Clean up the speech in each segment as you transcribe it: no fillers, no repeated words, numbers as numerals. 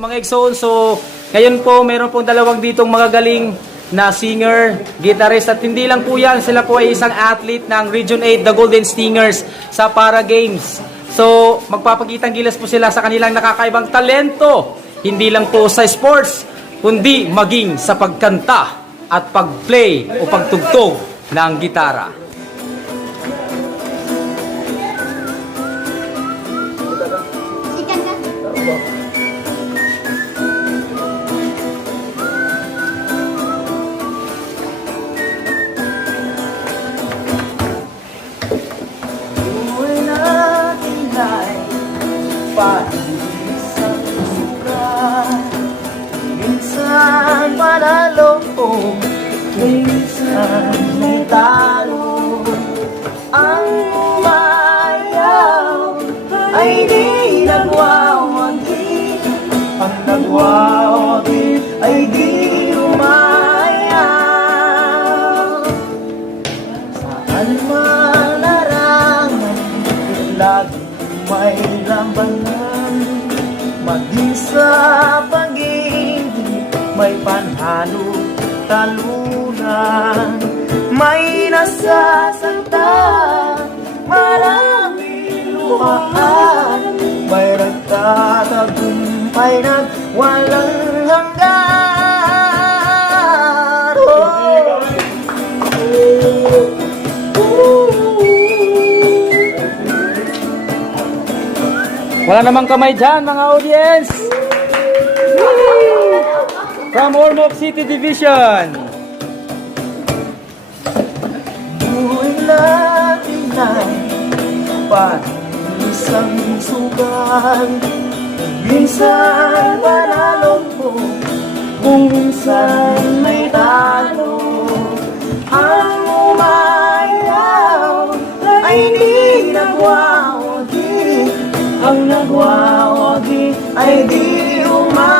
mga Exxon. So, ngayon po, meron pong dalawang ditong magagaling na singer, guitarist. At hindi lang po yan, sila po ay isang athlete ng Region 8, the Golden Stingers, sa Para Games. So, magpapakitang gilas po sila sa kanilang nakakaibang talento. Hindi lang po sa sports, kundi maging sa pagkanta at pag-play o pagtugtog ng gitara. Minsan panalo, minsan may talo. Ang umayaw ay di nagwawagi. Ang nagwawagi ay di umayaw. Saan man larangan, lagi may labanan. Maging sa pag-ibig, may panalo, talunan. May nasasaktan, maraming luhaan. May nagtatagumpay na walang hanggan. Wala namang kamay dyan, mga audience! From Ormoc City Division. Buhay natin ay isang sugal. Minsan panalo mo, kung minsan may talo. Ang umayaw ay di nagwawagi. Ang nagwawagi ay di umayaw.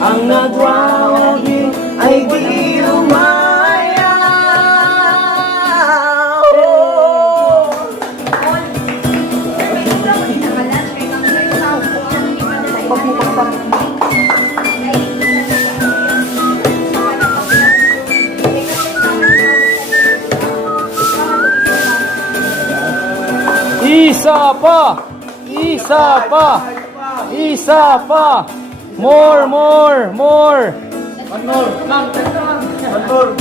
Ang nagwawagi ay di umayaw. Isa pa! Isa pa! Isa pa! More, more, more! One more. One more.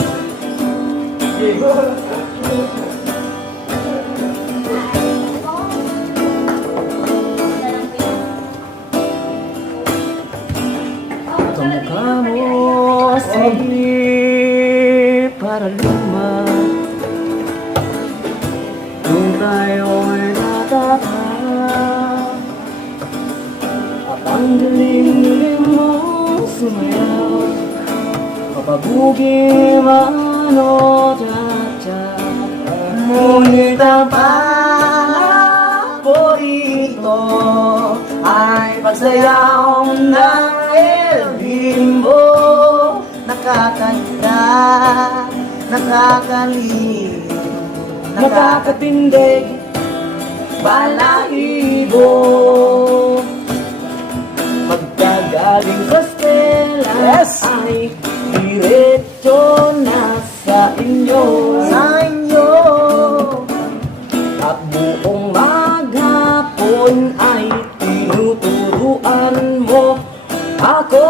Kamukha mo sige para luma. Kung tayo'y natatakot at ang dilim-dilim mo sumayaw, kapag-ugi man o tiyat-tiyat. Ngunit ang paborito ay pagsayaw ng El Bimbo. Nakakanda, nakakaliw, Nakakatindig, balahibo. Magkagaling sa stela Yes! ay diretso na sa inyo. Sa inyo. at buong maghapon ay tinuturuan mo ako.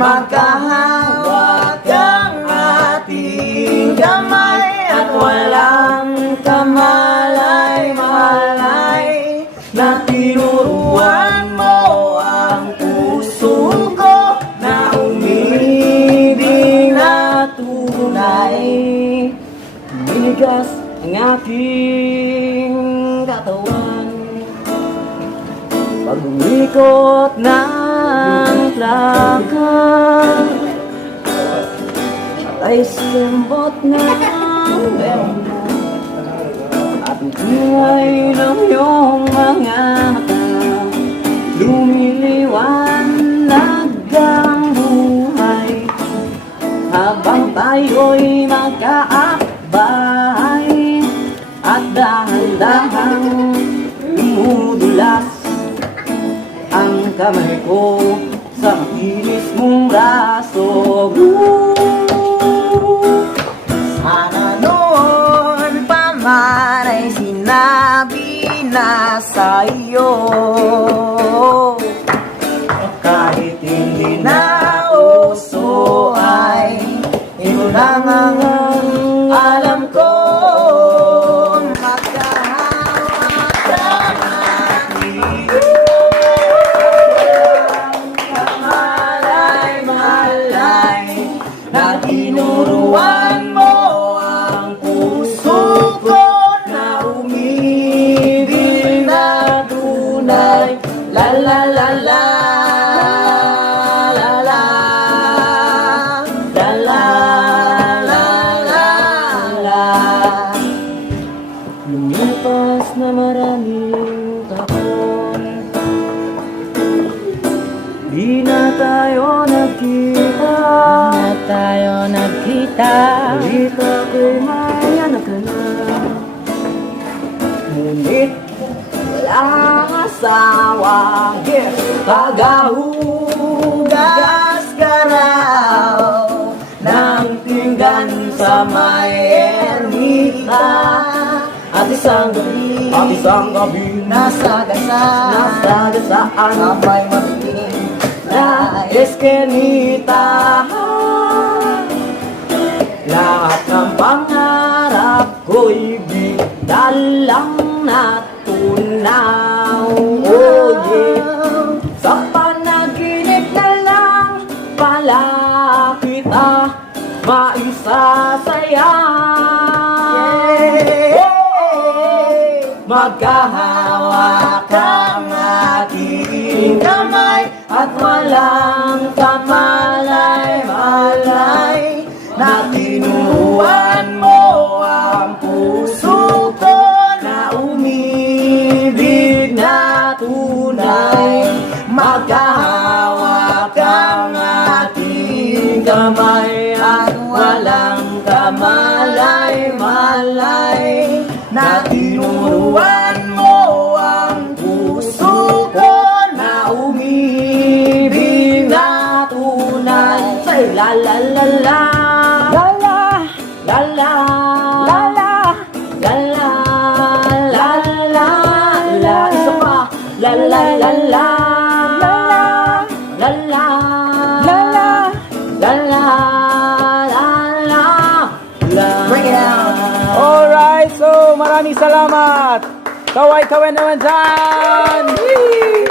Magkahawak ang ating kamay at walang kamalay-malay na tinuruan mo ang puso ko na umibig na tunay. Binigas ang aking katawan, pag-umikot ng lakad ay simbot ng meron mo at buhay ng iyong mga mata. Lumiliwanag ang buhay tayo'y magkaakbay at dahan-dahang dumudulas ang kamay ko sa kinis mong braso. Sana noon pa man ay sinabi na sa'yo, kahit hindi na uso ay ito lang ang alam ko. Magkahawak kami, kamalay-malay, na tinuruan mo ang puso ko na umibig na tunay. La la la la, la la, la la, la la, la. Lumipas na maraming taon, di na tayo nagkita. Ulit ako'y may anak ka na. Ngunit walang asawang paghahugas ka raw ng pinggan sa may ermita. At isang gabi nasagasaan sa may matinig na eskenita. Lahat ng pangarap ko'y biglang natunaw. Oh yeah, sa panaginip na lang pala kita maisasaya. Magkahawak ang ating kamay at walang kamalay-malay, na tinuruan mo ang puso ko na umibig na tunay. Magkahawak ang ating kamay at walang kamalay-malay, na tinuruan mo ang puso ko na umibig na tunay. Say la la la la, la la, la la, la la, la la, la la, la. Isa pa, la la la la, la la, la la, la la, la la, la la. Bring it out. Alright, so maraming salamat. Kaway-kaway naman dyan. Yee!